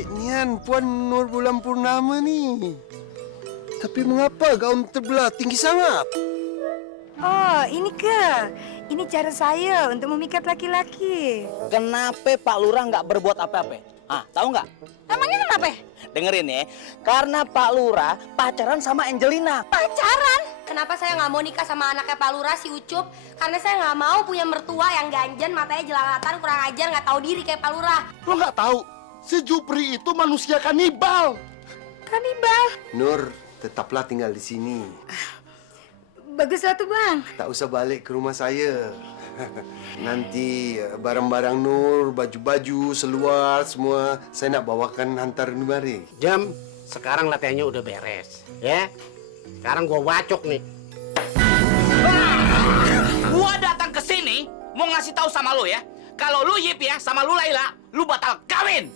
cantik nian Puan Nur Bulan Purnama nih. Tapi mengapa gaun terbelah tinggi sangat? Oh, ini ke? Ini cara saya untuk memikat laki-laki. Kenapa Pak Lurah nggak berbuat apa-apa? Ah, tahu nggak? Emangnya kenapa? Dengerin ya, karena Pak Lurah pacaran sama Angelina. Pacaran? Kenapa saya nggak mau nikah sama anaknya Pak Lurah si Ucup? Karena saya nggak mau punya mertua yang ganjen, matanya jelalatan, kurang ajar, nggak tahu diri kayak Pak Lurah. Lo nggak tahu, si Jupri itu manusia kanibal. Kanibal? Nur, tetaplah tinggal di sini. Baguslah tuh, Bang. Tak usah balik ke rumah saya. Nanti barang-barang Nur, baju-baju, seluar, semua saya nak bawakan hantar kemari. Jam, sekarang latihannya udah beres, ya. Sekarang gua wacok nih. Gua datang ke sini mau ngasih tahu sama lo ya, kalau lu Yip ya sama lu Laila, lu batal kawin.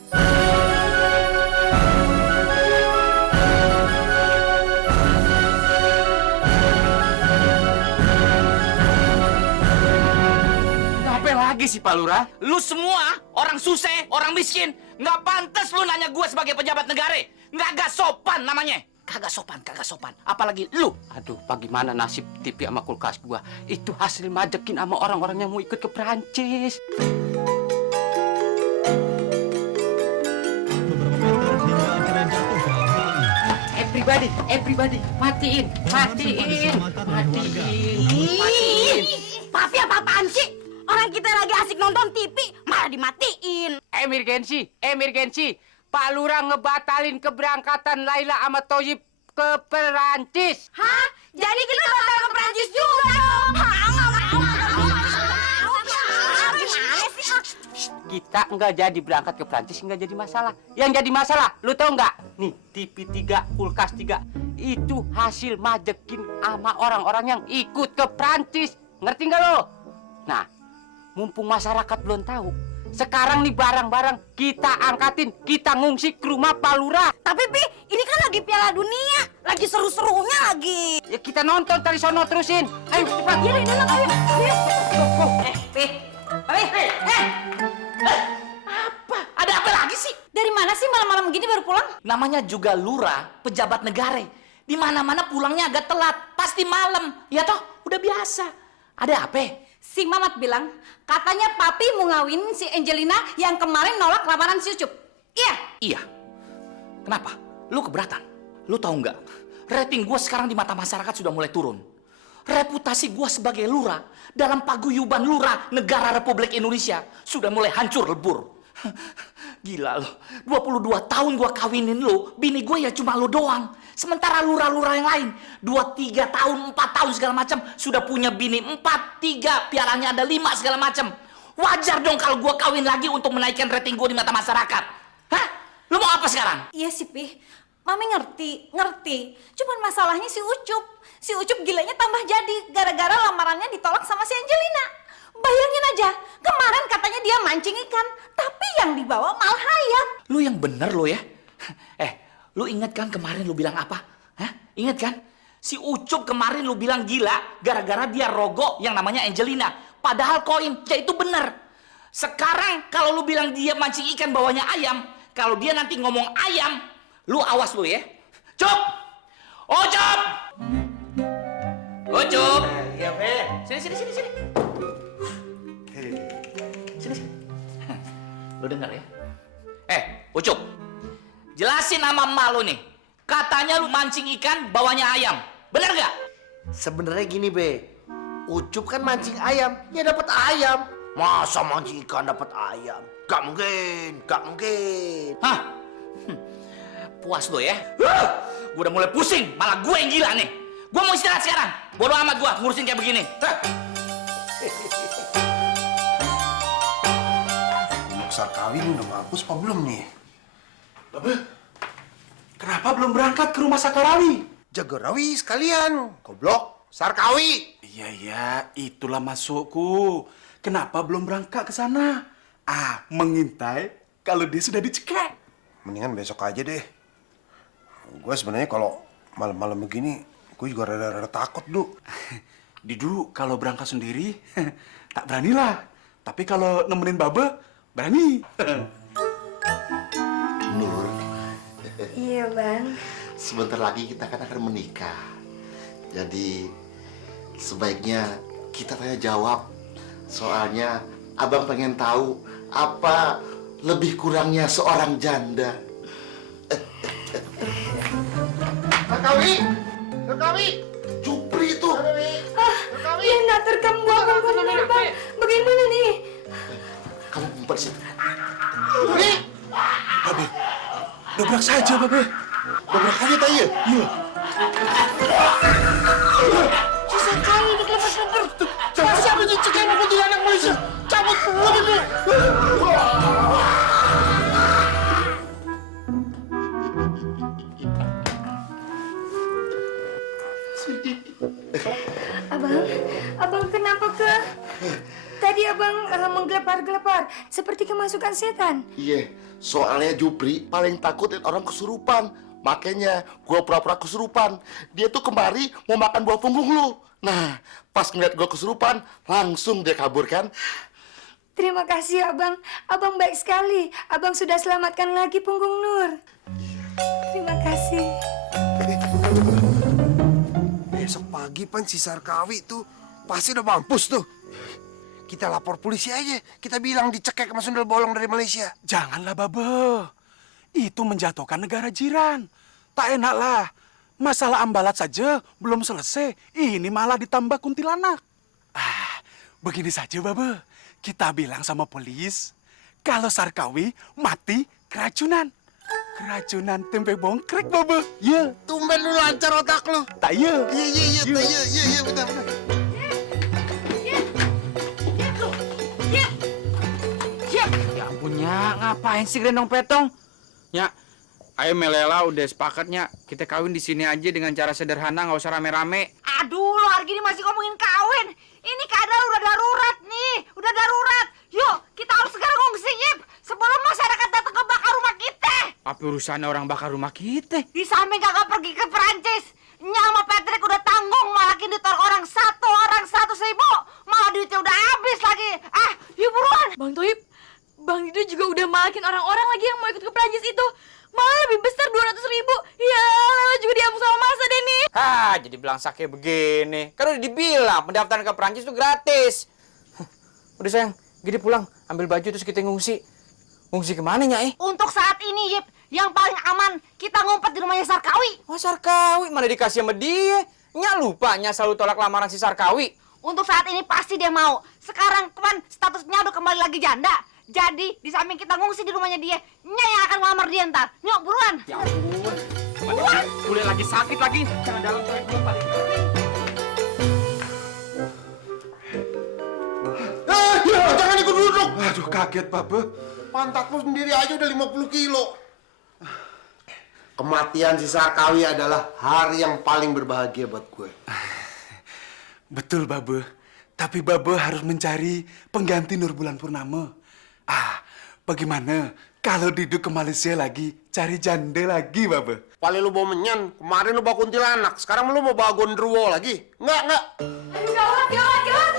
Apa lagi sih Pak Lurah? Lu semua orang susah, orang miskin, nggak pantas lu nanya gue sebagai pejabat negara. Nggak sopan namanya. Kagak sopan. Apalagi lu. Aduh, bagaimana nasib TV sama kulkas gua? Itu hasil majekin sama orang-orang yang mau ikut ke Perancis. Everybody, matiin. Papi apa-apaan sih? Orang kita lagi asik nonton TV, malah dimatiin. Emergency. Pak Lurah ngebatalin keberangkatan Laila sama Toyib ke Perancis. Hah? Jadi kita bakal ke Prancis juga dong? Gimana sih? Kita nggak jadi berangkat ke Perancis, nggak jadi masalah. Yang jadi masalah, lu tau nggak? Nih, TV 3, kulkas 3. Itu hasil majekin sama orang-orang yang ikut ke Perancis. Ngerti nggak lo? Nah, mumpung masyarakat belum tahu, sekarang nih barang-barang kita angkatin, kita ngungsi ke rumah Pak Lurah. Tapi Pi, ini kan lagi Piala Dunia, lagi seru-serunya lagi. Ya kita nonton dari sono terusin. Ayo cepat. Iya, di dalam ayo. Pi, Apa? Ada apa lagi sih? dari mana sih malam-malam begini baru pulang? Namanya juga lurah, pejabat negara. Di mana-mana pulangnya agak telat, pasti malam. Ya toh, udah biasa. Ada apa? Si Mamat bilang, katanya Papi mau ngawinin si Angelina yang kemarin nolak lamaran si Ucup. Iya? Iya. Kenapa? Lu keberatan? Lu tahu nggak? Rating gue sekarang di mata masyarakat sudah mulai turun. Reputasi gue sebagai lurah dalam paguyuban lurah negara Republik Indonesia sudah mulai hancur lebur. Gila lo, 22 tahun gue kawinin lo, bini gue ya cuma lo doang. Sementara lurah-lurah yang lain 2-3 tahun, 4 tahun segala macam sudah punya bini 4, 3, piaranya ada 5 segala macam. Wajar dong kalau gue kawin lagi untuk menaikkan rating gue di mata masyarakat. Hah? Lu mau apa sekarang? Iya sih, Pi. Mami ngerti. Cuman masalahnya si Ucup. Si Ucup gilanya tambah jadi gara-gara lamarannya ditolak sama si Angelina. Bayangin aja, kemarin katanya dia mancing ikan, tapi yang dibawa malah ayam. Lu yang bener lo ya. Lu inget kan kemarin lu bilang apa? Hah? Inget kan? Si Ucup kemarin lu bilang gila gara-gara dia rogo yang namanya Angelina. Padahal koin, ya itu bener. Sekarang kalau lu bilang dia mancing ikan bawanya ayam, kalau dia nanti ngomong ayam, lu awas lu ya. Cup! Ucup! Ucup! Iya, Be. Sini. Sini. Lu denger ya? Ucup. Jelasin sama emak lu nih. Katanya lu mancing ikan bawanya ayam. Bener gak? Sebenarnya gini, Be. Ucup kan mancing ayam, ya dapat ayam. Masa mancing ikan dapat ayam? Gak mungkin. Hah? Puas lu ya? Gue udah mulai pusing, malah gue yang gila nih. Gue mau istirahat sekarang. Bodoh amat gue ngurusin kayak begini. Sarkawi udah mampus apa belum nih? Kenapa belum berangkat ke rumah Sakarawi? Jagorawi sekalian, goblok, Sarkawi. Iya, itulah masukku. Kenapa belum berangkat ke sana? Mengintai kalau dia sudah dicekek. Mendingan besok aja deh. Gue sebenarnya kalau malam-malam begini, gue juga rada-rada takut, Du. Dulu kalau berangkat sendiri, tak beranilah. Tapi kalau nemenin Babe, berani. Nur, Iya, Bang. Sebentar lagi kita akan menikah. Jadi sebaiknya kita tanya jawab. Soalnya abang pengen tahu apa lebih kurangnya seorang janda. Kakawi, Kakawi, Jupri itu. Iya, nak terekam Bang. Bang. Bagaimana nih? Kamu ngumpet situ. Jupri, Babe, dobrak saja, Babe. dobrak aja tanya. Iya. Susah kali dikelepar-kelepar. Siapa yang cekik sama kuntilanak Malaysia? Cabut dulu. Abang kenapa ke? Tadi abang menggelepar-gelepar seperti kemasukan setan. Iya, soalnya Jupri paling takutin orang kesurupan. Makanya gua pura-pura kesurupan. Dia tuh kemari mau makan buah punggung lu. Nah, pas ngeliat gua kesurupan, langsung dia kabur kan. Terima kasih abang. Abang baik sekali. Abang sudah selamatkan lagi punggung Nur. Terima kasih. Besok pagi pan si Sarkawi tuh pasti udah mampus tuh. Kita lapor polisi aja. Kita bilang dicekek sama sundel bolong dari Malaysia. Janganlah, Babe. Itu menjatuhkan negara jiran. Tak enak lah. Masalah Ambalat saja belum selesai. Ini malah ditambah kuntilanak. Begini saja, Babe. Kita bilang sama polis, kalau Sarkawi mati keracunan. Keracunan tempe bongkrek, Babe. Ya. Tumben lu lancar otak lu. Tak ya. Iya, benar. Ya ampunnya, ngapain sih Grendong Petong? Ya, ayo Melela udah sepakatnya kita kawin di sini aja dengan cara sederhana, nggak usah rame-rame. Aduh, lo hari gini masih ngomongin kawin. Ini keadaan udah darurat nih, udah darurat. Yuk, kita harus segera ngungsi, Yip, sebelum masyarakat datang ke bakar rumah kita. Apa urusannya orang bakar rumah kita? Di samping kakak pergi ke Perancis, Nya sama Patrick udah tanggung malakin duit orang 100.000. Malah duitnya udah habis lagi. Ah, yuk buruan. Bang Toib, Bang Dido juga udah malakin orang-orang lagi yang mau ikut ke Prancis itu. Malah lebih besar 200.000. Ya, Lela juga diamuk sama masa deh nih. Hah, jadi bilang sakit begini. Kan udah dibilang pendaftaran ke Perancis tuh gratis. Udah sayang, gini pulang, ambil baju terus kita ngungsi. Ngungsi kemana, Nyai? Untuk saat ini, Yip, yang paling aman kita ngumpet di rumahnya Sarkawi. Oh, Sarkawi, mana dikasih sama dia? Nya lupa, Nya selalu tolak lamaran si Sarkawi. Untuk saat ini pasti dia mau. Sekarang kan statusnya udah kembali lagi janda. Jadi di samping kita ngungsi di rumahnya dia, Nya yang akan ngelamar dia ntar. Nyok, buruan. Ya ampun. Buruan. Boleh lagi sakit lagi. Jangan dalam toilet belum paling. Jangan ikut duduk. Aduh, kaget, Babe. Pantat lu sendiri aja udah 50 kilo. Kematian si Sarkawi adalah hari yang paling berbahagia buat gue. Betul, Babe. Tapi Babe harus mencari pengganti Nur Bulan Purnama. Bagaimana kalau Dido ke Malaysia lagi, cari janda lagi, Babe? Paling lu bawa menyan, kemarin lu bawa kuntilanak, sekarang lu mau bawa gondrowo lagi. Enggak. Aduh, gawat.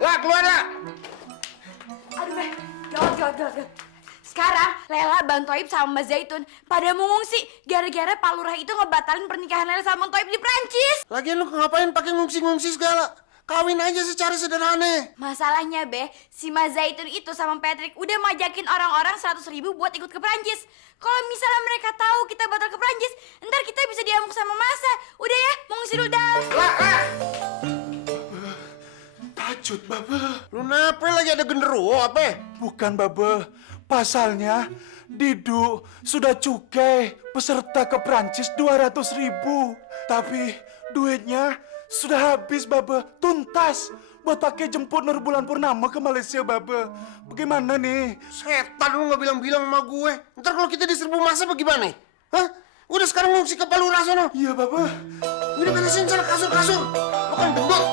Lah, keluar lah. Aduh, Beh, gawat. Sekarang Lela, Bang Toib sama Mbak Zaitun pada mengungsi gara-gara Pak Lurah itu ngebatalin pernikahan Lela sama Bang Toib di Prancis. Lagian lu ngapain pakai ngungsi-ngungsi segala? Kawin aja secara sederhana. Masalahnya, Beh, si Mbak Zaitun itu sama Patrick udah majakin orang-orang 100.000 buat ikut ke Prancis. Kalau misalnya mereka tahu kita batal ke Prancis, ntar kita bisa diamuk sama masa. Udah ya, mengungsi dulu dah. Tacut, Babe. Lu napel lagi ada genderuwo apa? Bukan, Babe. Pasalnya, Dido sudah cukai peserta ke Prancis 200.000. Tapi duitnya sudah habis, Babe. Tuntas buat pakai jemput Nur Bulan Purnama ke Malaysia, Babe. Bagaimana nih? Setan lu nggak bilang-bilang sama gue. Ntar kalau kita diserbu masa bagaimana? Hah? Udah sekarang ngungsi ke Palura sono. Iya, Babe. Udah beresin sana kasur-kasur. Lu kan gendut.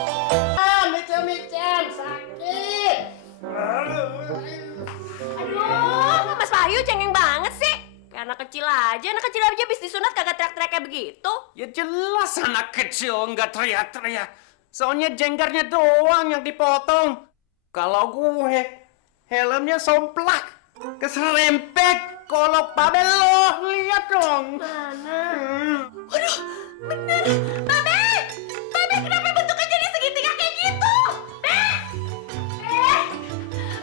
Aduh, Mas Wahyu cengeng banget sih. Kayak anak kecil aja habis disunat kagak teriak-teriak kayak begitu. Ya jelas anak kecil nggak teriak-teriak. Soalnya jenggarnya doang yang dipotong. Kalau gue helmnya somplak, keserempet, kolok babel lo, lihat dong. Waduh, bener. Babe! Babe, kenapa bentuknya jadi segitiga kayak gitu?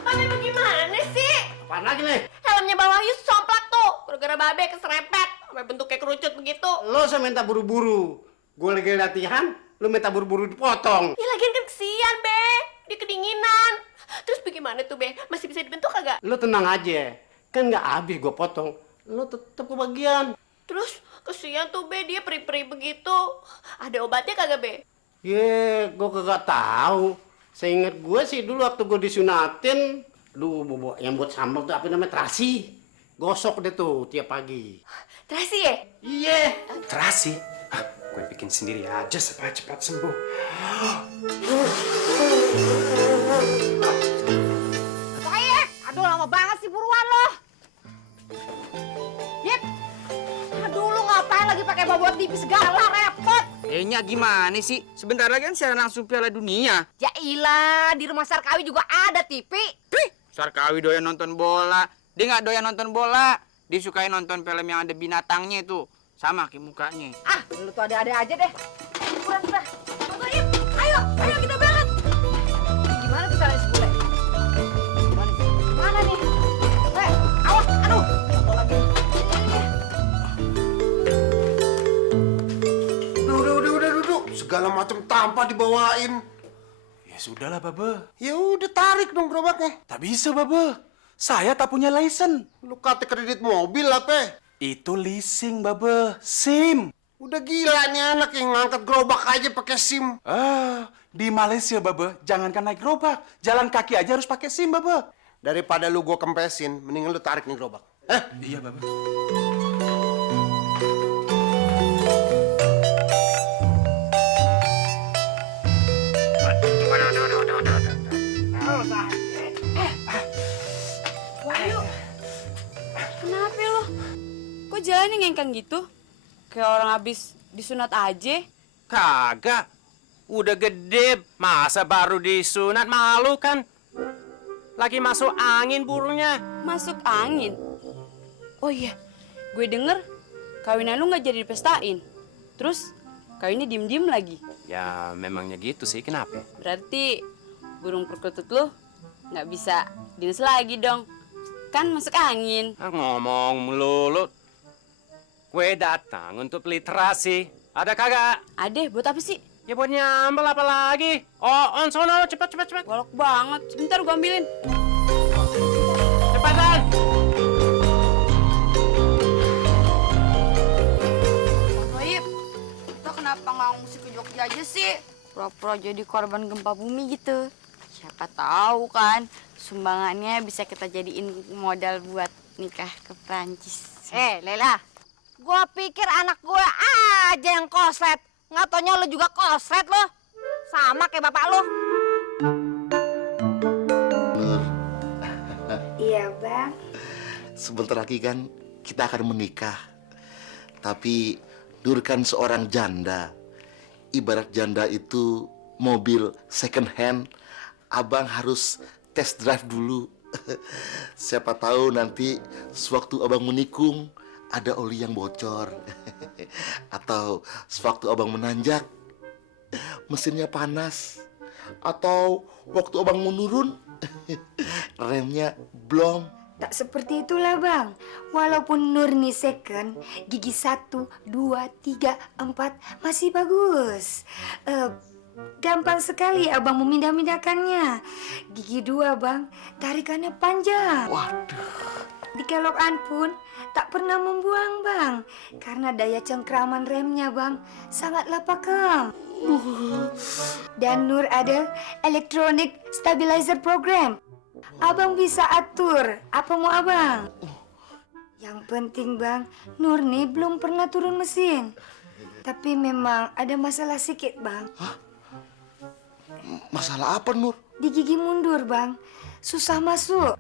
Babe bagaimana sih? Apaan lagi nih? Helmnya Bang Wahyu somplak tuh. Gara-gara Babe keserempet. Sampai bentuknya kerucut begitu. Lo saya minta buru-buru. Gue lagi latihan, lo minta buru-buru dipotong. Ya lagian kan kesian, Be. Dia kedinginan. Terus bagaimana tuh, Be? Masih bisa dibentuk kagak? Lo tenang aja, kan nggak habis gue potong. Lo tetap kebagian. Terus kesian tuh, Be. Dia peri-peri begitu. Ada obatnya kagak, Be? Gue kagak tahu. Seingat gue sih dulu waktu gue disunatin, bobo yang buat sambal tuh apa namanya, terasi. Gosok deh tuh tiap pagi. Terasi ya? Iya. Terasi? Gue bikin sendiri aja supaya cepat sembuh. Sayek! Aduh, lama banget sih buruan lo. Yip! Aduh, lu ngapain lagi pakai bobot TV segala, repot. Nya gimana sih? Sebentar lagi kan siaran langsung Piala Dunia. Ya ilah, di rumah Sarkawi juga ada TV. Sarkawi doyan nonton bola. Dia nggak doyan nonton bola. Dia sukain nonton film yang ada binatangnya itu. Sama kayak mukanya. Ah, lu tuh ada-ada aja deh. Buruan, buruan. Tunggu, Yip. Ayo kita berangkat. Gimana tuh caranya sebule? Gimana nih? Awas, aduh. Jatuh lagi. Udah, duduk. Segala macam tanpa dibawain. Ya sudahlah, Babe. Ya udah tarik dong gerobaknya. Tak bisa, Babe. Saya tak punya license. Lu kata kredit mobil apa? Itu leasing, Babe. SIM. Udah gila nih anak yang ngangkat gerobak aja pakai SIM. Di Malaysia, Babe, jangankan naik gerobak. Jalan kaki aja harus pakai SIM, Babe. Daripada lu gua kempesin, mendingan lu tarik nih gerobak. Iya, Babe. Wahyu, kenapa lo? Kok jalannya ngengkang gitu? Kayak orang habis disunat aja. Kagak. Udah gede, masa baru disunat, malu kan? Lagi masuk angin burungnya. Masuk angin. Oh iya, gue denger kawinan lu nggak jadi dipestain. Terus kawinnya diem-diem lagi. Ya memangnya gitu sih, kenapa? Berarti burung perkutut lu nggak bisa dinas lagi dong. Kan masuk angin. Ngomong melulu. Gue datang untuk literasi. Ada kagak? Ada, buat apa sih? Ya buat nyambel apa lagi? Oh, on sono, cepet. Golok banget. Sebentar gue ambilin. Cepetan! Toib, kita kenapa nggak ngungsi ke Jogja aja sih? Pura-pura jadi korban gempa bumi gitu. Siapa tahu kan, sumbangannya bisa kita jadiin modal buat nikah ke Prancis. Lela, gua pikir anak gua aja yang koslet. Nggak taunya lo juga koslet lo. Sama kayak bapak lo. Nur, Iya, Bang. sebentar lagi kan kita akan menikah. Tapi Nur kan seorang janda. Ibarat janda itu mobil second hand. Abang harus test drive dulu. Siapa tahu nanti sewaktu abang menikung ada oli yang bocor. Atau sewaktu abang menanjak mesinnya panas. Atau waktu abang menurun remnya blong. Tak seperti itulah, Bang. Walaupun Nurni second, gigi 1, 2, 3, 4 masih bagus. Gampang sekali abang memindah-mindahkannya. Gigi 2, Bang, tarikannya panjang. Waduh. Dikelokan pun tak pernah membuang, Bang. Karena daya cengkraman remnya, Bang, sangatlah pakem. Dan Nur ada electronic stabilizer program. Abang bisa atur apa mau abang. Yang penting, Bang, Nur nih belum pernah turun mesin. Tapi memang ada masalah sedikit, Bang. Masalah apa, Nur? Di gigi mundur, Bang. Susah masuk.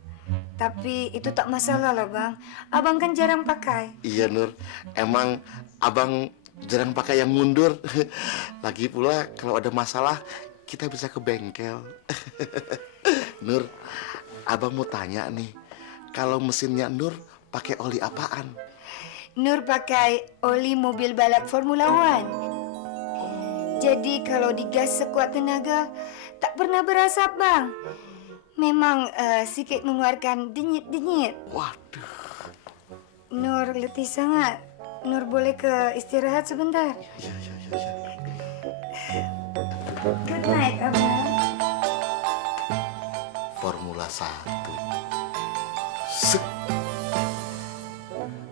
Tapi itu tak masalah lah, Bang. Abang kan jarang pakai. Iya, Nur. Emang abang jarang pakai yang mundur. Lagi pula kalau ada masalah kita bisa ke bengkel. Nur, Abang mau tanya nih, kalau mesinnya Nur pakai oli apaan? Nur pakai oli mobil balap Formula One. Jadi kalau digas sekuat tenaga, tak pernah berasap, Bang. Memang sedikit mengeluarkan denyit-denyit. Waduh. Nur letih sangat. Nur boleh ke istirahat sebentar. Good night, Abang. Formula 1.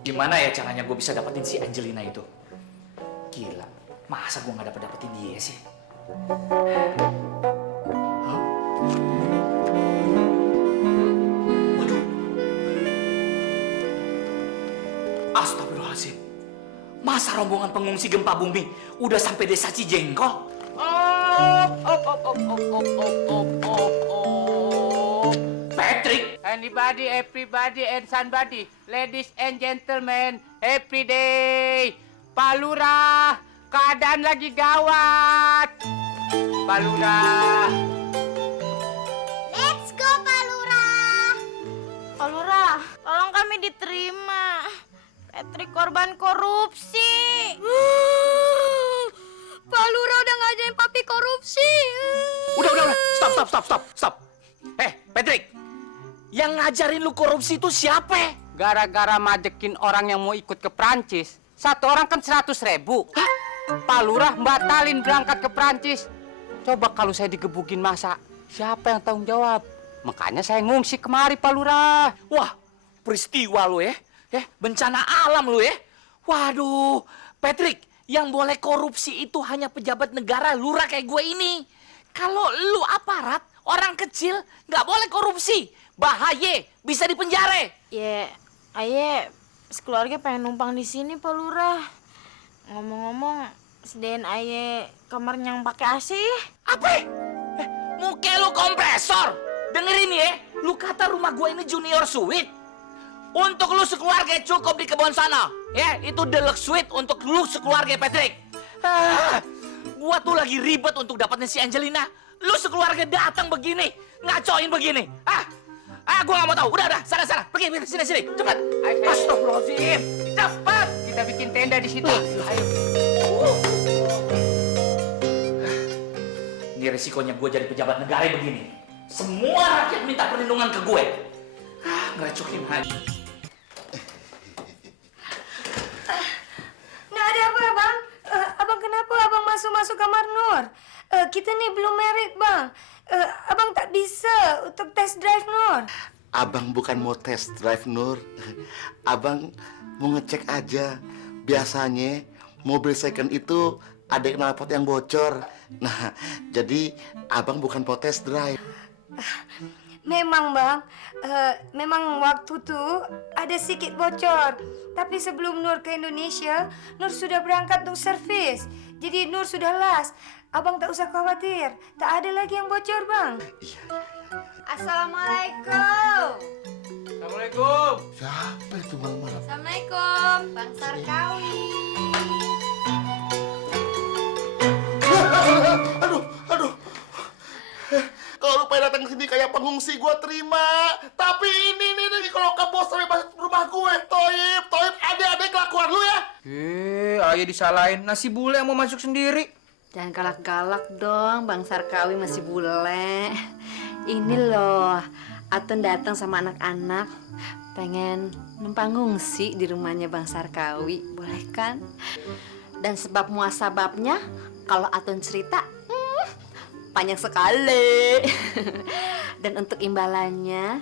Gimana ya caranya gue bisa dapetin si Angelina itu? Gila, masa gue nggak dapetin dia sih? Hah? Waduh. Astagfirullahaladzim. Masa rombongan pengungsi gempa bumi udah sampai desa Cijengkol? Patrick! Anybody, everybody, and somebody, ladies and gentlemen, every day. Pak Lurah, keadaan lagi gawat. Pak Lurah. Let's go, Pak Lurah. Pak Lurah, tolong kami diterima. Patrick korban korupsi. Pak Lurah udah ngajarin papi korupsi. Udah. Stop. Patrick. Yang ngajarin lu korupsi itu siapa? Gara-gara majekin orang yang mau ikut ke Prancis, satu orang kan 100.000. Pak Lurah batalin berangkat ke Prancis. Coba kalau saya digebukin masa, siapa yang tanggung jawab? Makanya saya ngungsi kemari, Pak Lurah. Wah, peristiwa lu ya. Bencana alam lu ya. Waduh, Patrick, yang boleh korupsi itu hanya pejabat negara, lurah kayak gue ini. Kalau lu aparat, orang kecil, nggak boleh korupsi. Bahaya, bisa dipenjara. Ya, aye sekeluarga pengen numpang di sini, Pak Lurah. Ngomong-ngomong, sedain aye kamar yang pakai AC. Apa? Muka lu kompresor. Dengerin ya, lu kata rumah gue ini junior suite. Untuk lu sekeluarga cukup di kebun sana. Ya, itu deluxe suite untuk lu sekeluarga, Patrick. Gua tuh lagi ribet untuk dapetin si Angelina. Lu sekeluarga datang begini, ngacoin begini. Gua nggak mau tahu. Udah, sana. Pergi, sini. Cepat. Astagfirullahaladzim. Cepat. Kita bikin tenda di situ. Ayo. Ini resikonya gue jadi pejabat negara begini. Semua rakyat minta perlindungan ke gue. Ngerecokin aja. Nah, ada apa, Bang? Abang kenapa abang masuk kamar Nur? Kita nih belum married, Bang. Abang tak bisa untuk test drive Nur. Abang bukan mau test drive Nur. Abang mau ngecek aja. Biasanya mobil second itu ada knalpot yang bocor. Nah, jadi abang bukan mau test drive. Memang, Bang. Memang waktu tuh ada sedikit bocor. Tapi sebelum Nur ke Indonesia, Nur sudah berangkat untuk servis. Jadi Nur sudah las. Abang tak usah khawatir. Tak ada lagi yang bocor, Bang. Assalamualaikum. Assalamualaikum. Siapa itu malam-malam? Assalamualaikum, Bang Sarkawi. Aduh. Kalau lu pengen datang ke sini kayak pengungsi, gua terima. Tapi ini kalau ke bos sampai masuk rumah gue, Toib, ada kelakuan lu ya. Ayah disalahin. Nasi bule yang mau masuk sendiri. Jangan galak-galak dong, Bang Sarkawi masih bule. Ini loh, Atun datang sama anak-anak, pengen numpang ngungsi di rumahnya Bang Sarkawi, boleh kan? Dan sebab muasababnya, kalau Atun cerita, panjang sekali. Dan untuk imbalannya,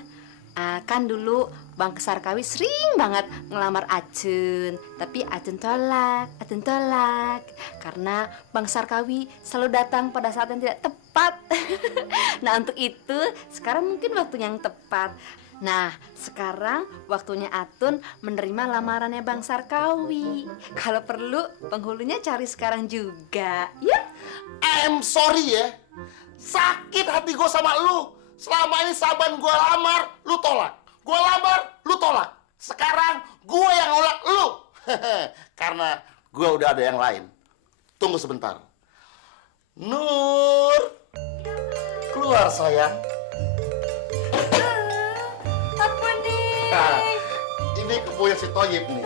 kan dulu Bang Sarkawi sering banget ngelamar Acun, tapi Acun tolak, karena Bang Sarkawi selalu datang pada saat yang tidak tepat. Nah, untuk itu sekarang mungkin waktu yang tepat. Nah, sekarang waktunya Atun menerima lamarannya Bang Sarkawi. Kalau perlu penghulunya cari sekarang juga, ya? I'm sorry ya, sakit hati gue sama lu. Selama ini saban gue lamar, lu tolak. Gue lamar, lu tolak. Sekarang gue yang nolak lu. Karena gue udah ada yang lain. Tunggu sebentar. Nur, keluar sayang. Ini kebunnya si Toyib nih.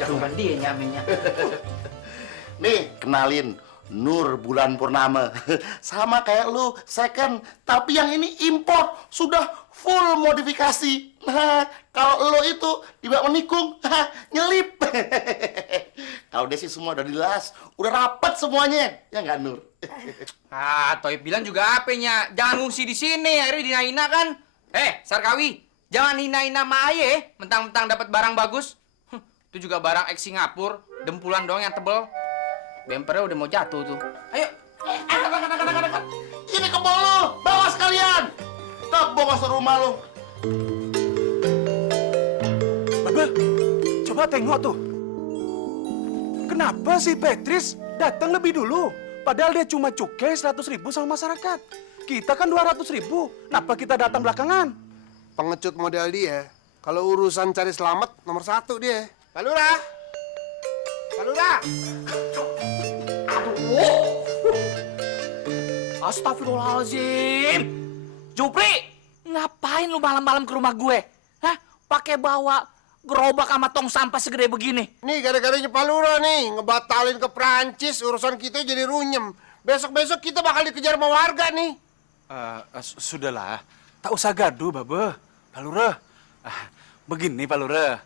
Jangan dia nyaminnya. Nih, kenalin Nur Bulan Purnama. Sama kayak lu, second, tapi yang ini import, sudah full modifikasi. Nah, kalau lo itu dibawa menikung, nyelip. Kalau dia sih semua udah jelas, udah rapet semuanya. Ya nggak, Nur? Toib bilang juga apanya, jangan ngungsi di sini, akhirnya dihina kan. Sarkawi, jangan hina-hina sama aye, mentang-mentang dapat barang bagus. Itu juga barang ex Singapura, dempulan doang yang tebel. Bempernya udah mau jatuh tuh. Ayo. Angkat. Ini kebun lu, bawa sekalian. Kebun masuk rumah lu. Babe, coba tengok tuh. Kenapa si Petris datang lebih dulu? Padahal dia cuma cukai 100.000 sama masyarakat. Kita kan 200.000. Kenapa kita datang belakangan? Pengecut model dia. Kalau urusan cari selamat, nomor 1 dia. Pak Lurah! Pak Lurah! Astagfirullahaladzim. Jupri, ngapain lu malam-malam ke rumah gue? Hah? Pakai bawa gerobak sama tong sampah segede begini? Nih, gara-garanya Pak Lurah nih, ngebatalin ke Prancis, urusan kita jadi runyem. Besok-besok kita bakal dikejar sama warga nih. Sudahlah, tak usah gaduh, Babe. Pak Lurah, begini Pak Lurah.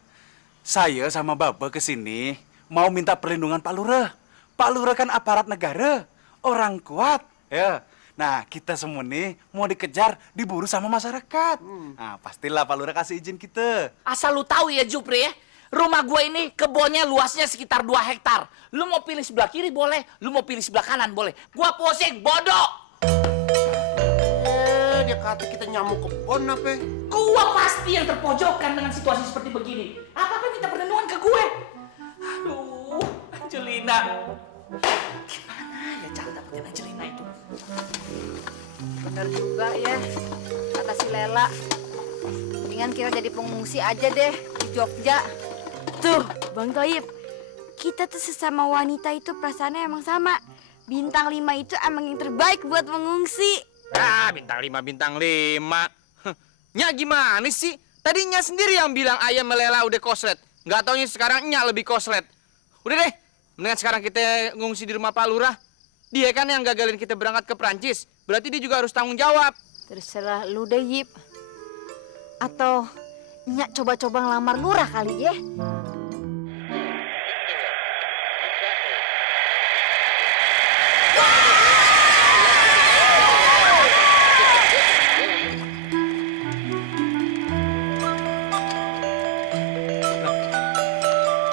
Saya sama Babe kesini mau minta perlindungan Pak Lurah. Pak Lurah kan aparat negara, orang kuat, ya. Nah, kita semua nih mau dikejar, diburu sama masyarakat. Nah, pastilah Pak Lurah kasih izin kita. Asal lu tahu ya Jupri ya, rumah gue ini kebunnya luasnya sekitar 2 hektar. Lu mau pilih sebelah kiri boleh, lu mau pilih sebelah kanan boleh. Gua pusing, bodoh. Dia kata kita nyamuk kebon apa? Gua pasti yang terpojokkan dengan situasi seperti begini. Apa-apa minta perlindungan ke gue? Aduh, Angelina. Gimana ya cara dapetin Angelina itu? Bener juga ya, kata si Lela. Mendingan kita jadi pengungsi aja deh di Jogja. Tuh, Bang Toib, kita tuh sesama wanita itu perasaannya emang sama. Bintang 5 itu emang yang terbaik buat mengungsi. Bintang 5, bintang 5. Nya gimana sih? Tadi Nya sendiri yang bilang ayam melela udah koslet. Nggak taunya sekarang Nya lebih koslet. Udah deh, mendingan sekarang kita ngungsi di rumah Pak Lurah. Dia kan yang gagalin kita berangkat ke Prancis. Berarti dia juga harus tanggung jawab. Terserah lu deh, Yip. Atau Nyak coba-coba ngelamar Lurah kali ya?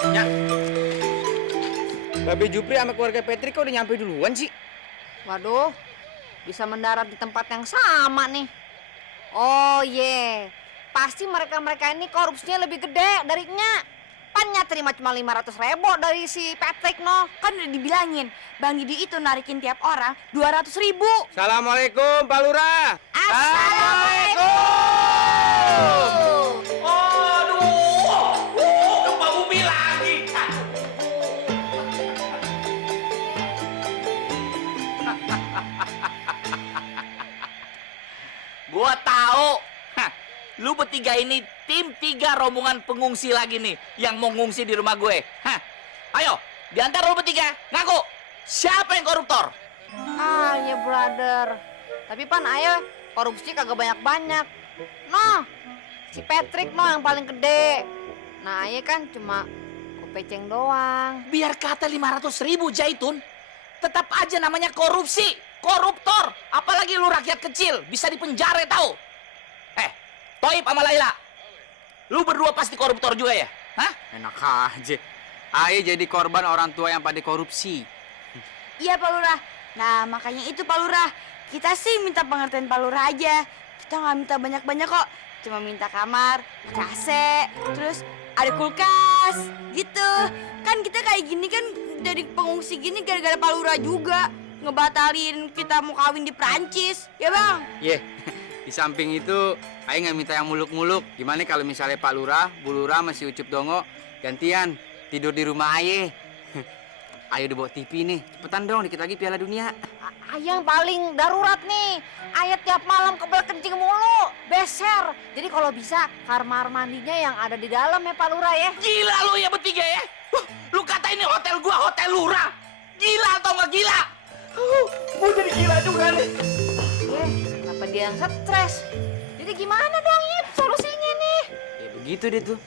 Nya, Babe Jupri sama keluarga Patrick kok udah nyampe duluan sih? Waduh, bisa mendarat di tempat yang sama nih. Oh pasti mereka-mereka ini korupsinya lebih gede dari Nyak. Pan Nyak terima cuma 500.000 dari si Patrick no. Kan udah dibilangin, Bang Didi itu narikin tiap orang 200.000. Assalamualaikum Pak Lurah. Assalamualaikum. Gempa bumi lagi. Gua tahu. Lu bertiga ini tim 3 rombongan pengungsi lagi nih yang mau ngungsi di rumah gue. Ayo, diantar lu bertiga, ngaku. Siapa yang koruptor? Ya brother. Tapi Pan ayo korupsi kagak banyak-banyak. No, si Patrick no yang paling gede. Nah ayo kan cuma kopeceng doang. Biar kata 500.000 Jaitun, tetap aja namanya korupsi, koruptor. Apalagi lu rakyat kecil, bisa dipenjara tahu. Toib sama Laila, lu berdua pasti koruptor juga ya? Hah? Enak aja. Aye jadi korban orang tua yang pada korupsi. Iya Pak Lurah. Nah makanya itu Pak Lurah, kita sih minta pengertian Pak Lurah aja. Kita nggak minta banyak-banyak kok. Cuma minta kamar, AC, terus ada kulkas, gitu. Kan kita kayak gini kan dari pengungsi gini gara-gara Pak Lurah juga. Ngebatalin kita mau kawin di Prancis, ya Bang? Iya. Di samping itu, Aye nggak minta yang muluk-muluk. Gimana kalau misalnya Pak Lurah, Bu Lurah, masih Ucup Dongo, gantian tidur di rumah Aye. Ayo dibawa TV nih. Cepetan dong, dikit lagi Piala Dunia. Ayang paling darurat nih. Ayah tiap malam kebelet kencing mulu, beser. Jadi kalau bisa kamar mandinya yang ada di dalam ya Pak Lurah ya. Gila lu ya bertiga ya? Lu kata ini hotel gua hotel lurah. Gila atau nggak gila? Gua jadi gila juga nih. Kenapa dia yang stres? Jadi gimana dong Ip solusinya nih? Ya begitu deh tuh.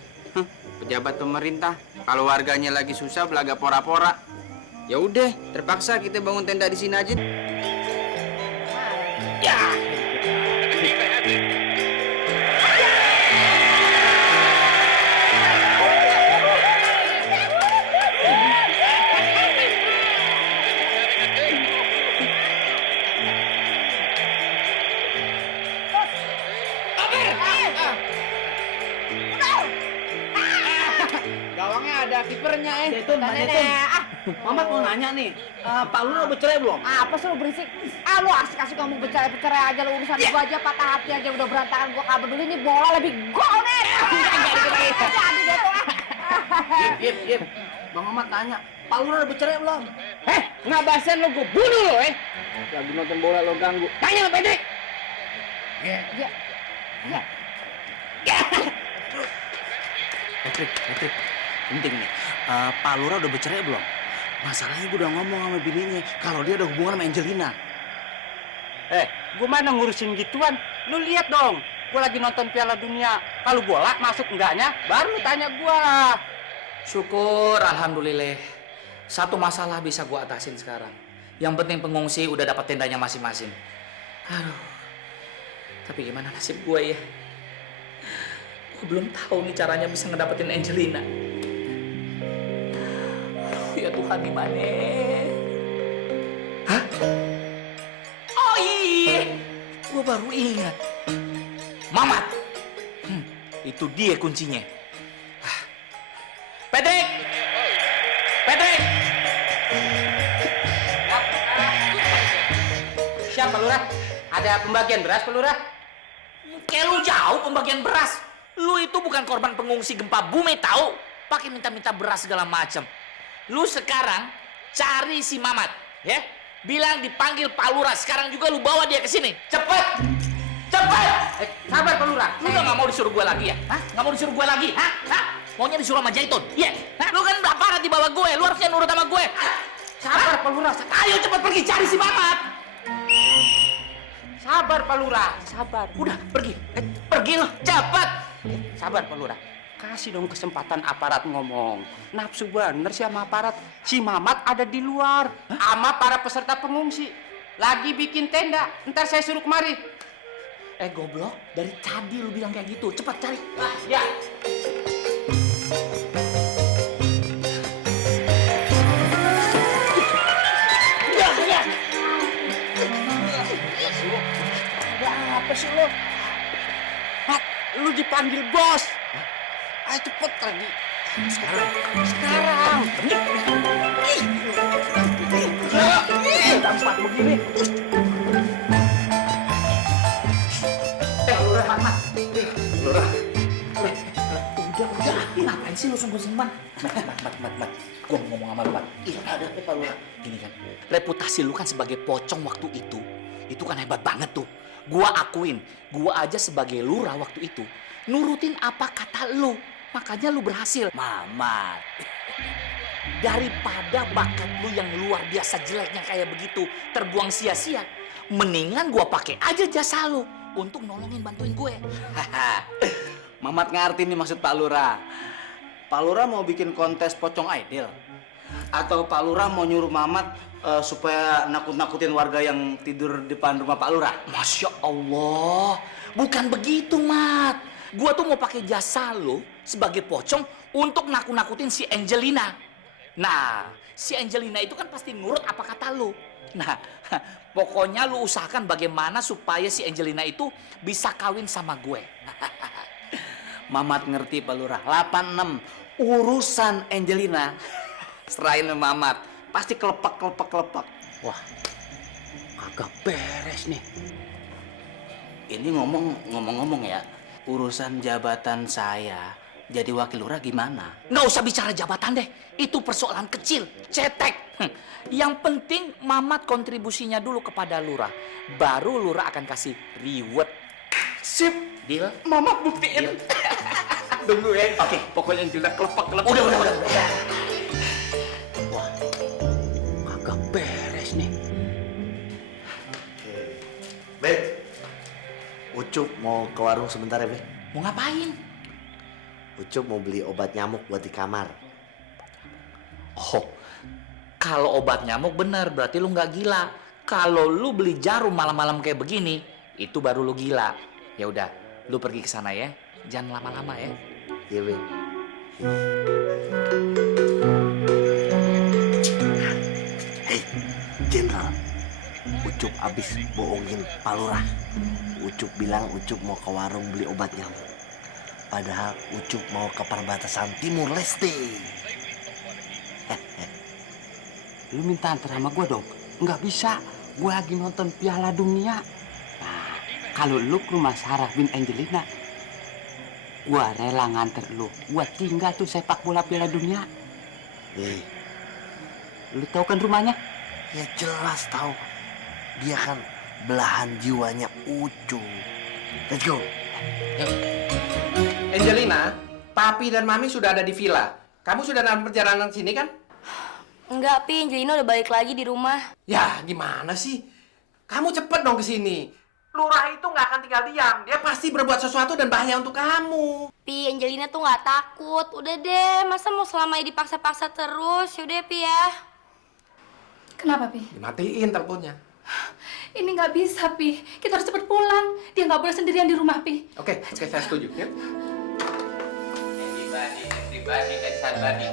Pejabat pemerintah. Kalau warganya lagi susah belaga pora-pora. Ya udah, terpaksa kita bangun tenda di sini aja. Ya. Gawangnya ada kipernya Mamat mau nanya nih, Pak Lurah bercerai belum? Apa sih lu berisik? Lu asik-asik ngomong bercerai aja lu urusan gua aja patah hati aja udah berantakan gua kabur dulu ini bola lebih gol nih. Jadi deh tuh. Yip. Bang Mamat tanya, Pak Lurah udah bercerai belum? Ngabasen lo gua bunuh lo Lagi nonton bola lo ganggu. Tanya Pedek. Ya. Patrick, penting nih. Pak Lurah udah bercerai belum? Masalahnya gue udah ngomong sama bininya kalau dia ada hubungan sama Angelina. Gue mana ngurusin gituan? Lu lihat dong, gue lagi nonton Piala Dunia. Kalau bola masuk enggaknya, baru lu tanya gue. Syukur, alhamdulillah. Satu masalah bisa gua atasin sekarang. Yang penting pengungsi udah dapat tendanya masing-masing. Aduh, tapi gimana nasib gue ya? Gue belum tahu nih caranya bisa ngedapetin Angelina. Aduh, ya Tuhan gimana? Hah? Oh iya, gue baru ingat. Mamat, itu dia kuncinya. Patrick! Siapa Lurah? Ada pembagian beras, Pak Lurah? Kayak lu jauh pembagian beras. Lu itu bukan korban pengungsi gempa bumi tahu? Pakai minta-minta beras segala macam. Lu sekarang cari si Mamat, ya? Bilang dipanggil Pak Lurah. Sekarang juga lu bawa dia ke sini. Cepet! Sabar Pak Lurah. Lu udah nggak mau disuruh gue lagi ya? Hah? Nggak mau disuruh gue lagi? Hah? Maunya disuruh sama Jaitun? Iya? Hah? Lu kan aparat di bawah gue. Lu harusnya nurut sama gue. Sabar Pak Lurah. Ayo cepet pergi cari si Mamat. Sabar Pak Lurah. Sabar. Udah pergi. Pergi lo. Cepet. Sabar Pak Lurah. Kasih dong kesempatan aparat ngomong. Nafsu bener sih sama aparat. Si Mamat ada di luar. Sama para peserta pengungsi. Lagi bikin tenda. Ntar saya suruh kemari. Goblok. Dari tadi lu bilang kayak gitu. Cepat cari. Ya. Ada apa sih lo? Mat, lu dipanggil bos. Ayo cepet lagi. Sekarang. Dampak begini. Lurah. Udah. Ngapain sih lu sungguh-sungguhan? Mat. Gua mau ngomong sama lu, Mat. Iya, ada apa, Lurah? Gini kan, reputasi lu kan sebagai pocong waktu itu kan hebat banget tuh. Gua akuin, gua aja sebagai lurah waktu itu nurutin apa kata lu. Makanya lu berhasil. Mamat. Daripada bakat lu yang luar biasa jeleknya kayak begitu terbuang sia-sia, mendingan gua pakai aja jasa lu untuk nolongin bantuin gue. Mamat ngerti nih maksud Pak Lurah. Pak Lurah mau bikin kontes pocong idol? Atau Pak Lurah mau nyuruh Mamat supaya nakut-nakutin warga yang tidur depan rumah Pak Lurah? Masya Allah, bukan begitu, Mat. Gua tuh mau pakai jasa lo sebagai pocong untuk nakut-nakutin si Angelina. Nah, si Angelina itu kan pasti nurut apa kata lo. Nah, pokoknya lu usahakan bagaimana supaya si Angelina itu bisa kawin sama gue. Mamat ngerti Pak Lurah. 86 urusan Angelina serahin sama Mamat. Pasti kelepak. Wah, kagak beres nih. Ini ngomong-ngomong ya, urusan jabatan saya jadi wakil lurah gimana? Nggak usah bicara jabatan deh. Itu persoalan kecil, cetek. Yang penting Mamat kontribusinya dulu kepada lurah. Baru lurah akan kasih reward. Sip. Deal? Mama buktiin. Tunggu ya. Oke. Pokoknya jelas kelepek-kelepek. Udah. Wah, kagak beres nih. Be, Ucup mau ke warung sebentar ya, Be. Mau ngapain? Ucup mau beli obat nyamuk buat di kamar. Oh, kalau obat nyamuk benar berarti lu nggak gila. Kalau lu beli jarum malam-malam kayak begini, itu baru lu gila. Ya udah, lu pergi ke sana ya. Jangan lama-lama ya. Iya, Be. Hei, Jenderal. Ucup abis bohongin Pak Lurah. Ucup bilang Ucup mau ke warung beli obat nyamuk. Padahal Ucup mau ke perbatasan Timur Leste. Lu minta antar sama gue dong? Nggak bisa. Gue lagi nonton Piala Dunia. Nah, kalau lu ke rumah Sarah bin Angelina, gue rela nganter lu. Gue tinggal tuh sepak bola Piala Dunia. Lu tahu kan rumahnya? Ya jelas tahu. Dia kan belahan jiwanya Ucup. Let's go. Angelina, Papi dan Mami sudah ada di villa. Kamu sudah dalam perjalanan sini kan? Enggak, Pi, Angelina udah balik lagi di rumah. Ya, gimana sih? Kamu cepet dong ke sini. Lurah itu nggak akan tinggal diam. Dia pasti berbuat sesuatu dan bahaya untuk kamu. Pi, Angelina tuh nggak takut. Udah deh, masa mau selamanya dipaksa-paksa terus? Yaudah, Pi ya. Kenapa, Pi? Dimatiin teleponnya. Ini nggak bisa, Pi. Kita harus cepet pulang. Dia nggak boleh sendirian di rumah, Pi. Oke, saya setuju. Ya. Everybody,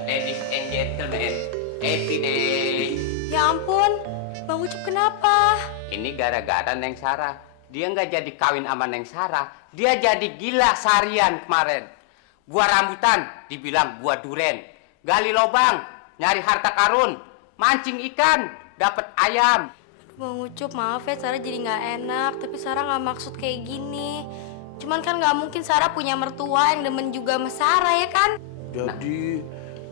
ladies and gentlemen, happy day. Ya ampun, Bang Ucup kenapa? Ini gara-gara Neng Sarah. Dia nggak jadi kawin sama Neng Sarah. Dia jadi gila seharian kemarin. Gua rambutan, dibilang gua duren. Gali lobang, nyari harta karun. Mancing ikan, dapat ayam. Bang Ucup, maaf ya, Sarah jadi nggak enak. Tapi Sarah nggak maksud kayak gini. Cuman kan nggak mungkin Sarah punya mertua yang demen juga sama Sarah, ya kan? Jadi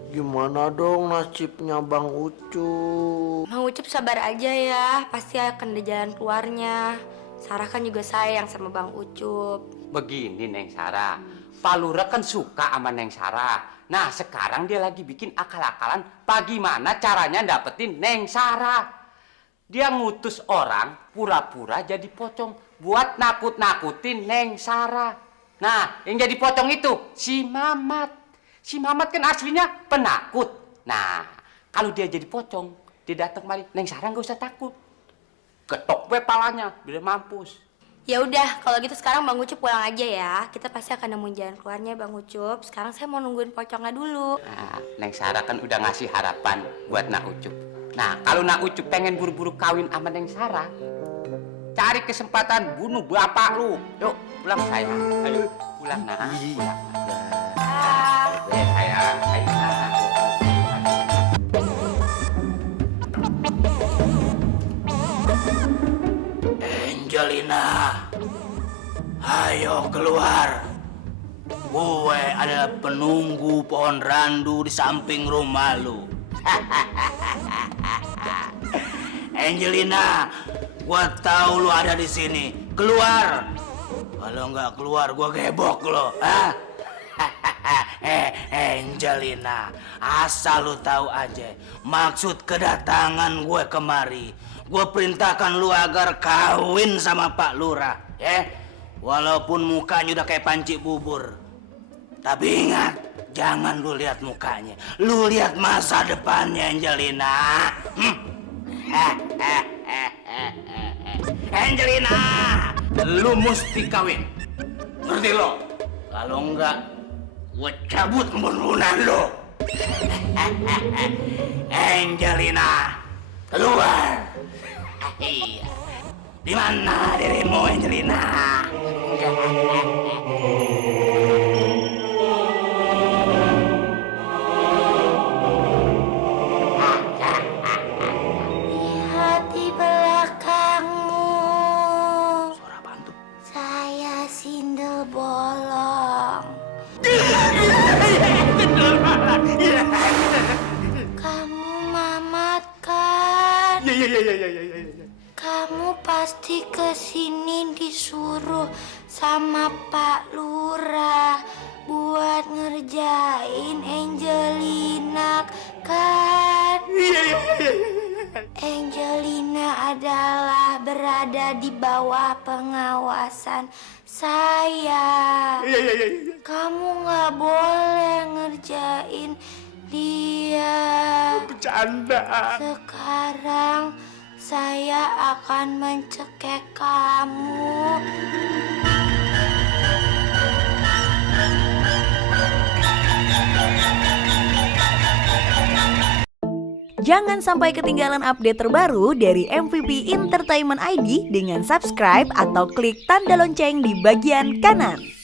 gimana dong nasibnya Bang Ucup? Bang Ucup sabar aja ya, pasti akan ada jalan keluarnya. Sarah kan juga sayang sama Bang Ucup. Begini Neng Sarah, Pak Lurah kan suka sama Neng Sarah. Nah sekarang dia lagi bikin akal-akalan bagaimana caranya dapetin Neng Sarah. Dia ngutus orang pura-pura jadi pocong buat nakut-nakutin Neng Sarah. Nah yang jadi pocong itu si Mamat. Si Mamat kan aslinya penakut. Nah kalau dia jadi pocong, dia datang kemari, Neng Sarah nggak usah takut. Ketok we palanya, biar mampus. Ya udah, kalau gitu sekarang Bang Ucup pulang aja ya. Kita pasti akan nemuin jalan keluarnya Bang Ucup. Sekarang saya mau nungguin pocongnya dulu. Nah, Neng Sarah kan udah ngasih harapan buat Nak Ucup. Nah, kalau Nak Ucup pengen buru-buru kawin sama Neng Sarah, cari kesempatan bunuh bapak lu. Yuk, pulang sayang. Ayo, pulang Nak. Pulang. Ya sayang, ayo Nak. Angelina, ayo keluar. Gue adalah penunggu pohon randu di samping rumah lu. Angelina, gue tahu lu ada di sini. Keluar. Kalau nggak keluar, gue gebok lo. Angelina, asal lu tahu aja maksud kedatangan gue kemari. Gue perintahkan lu agar kawin sama Pak Lurah, ya. Walaupun mukanya udah kayak panci bubur. Tapi ingat, jangan lu lihat mukanya. Lu lihat masa depannya, Angelina. Angelina, lu mesti kawin. Ngerti lo? Kalau enggak, gue cabut pembunuhan lo. Angelina, keluar. Iya. Di mana dirimu, Angelina? Lihat di belakangmu. Suara apaan tuh? Saya Sindel Bolong. Kamu Mamat Kamu pasti kesini disuruh sama Pak Lurah buat ngerjain Angelina, kan? Angelina adalah berada di bawah pengawasan saya. Kamu nggak boleh ngerjain dia. Bercanda. Sekarang saya akan mencekik kamu. Jangan sampai ketinggalan update terbaru dari MVP Entertainment ID dengan subscribe atau klik tanda lonceng di bagian kanan.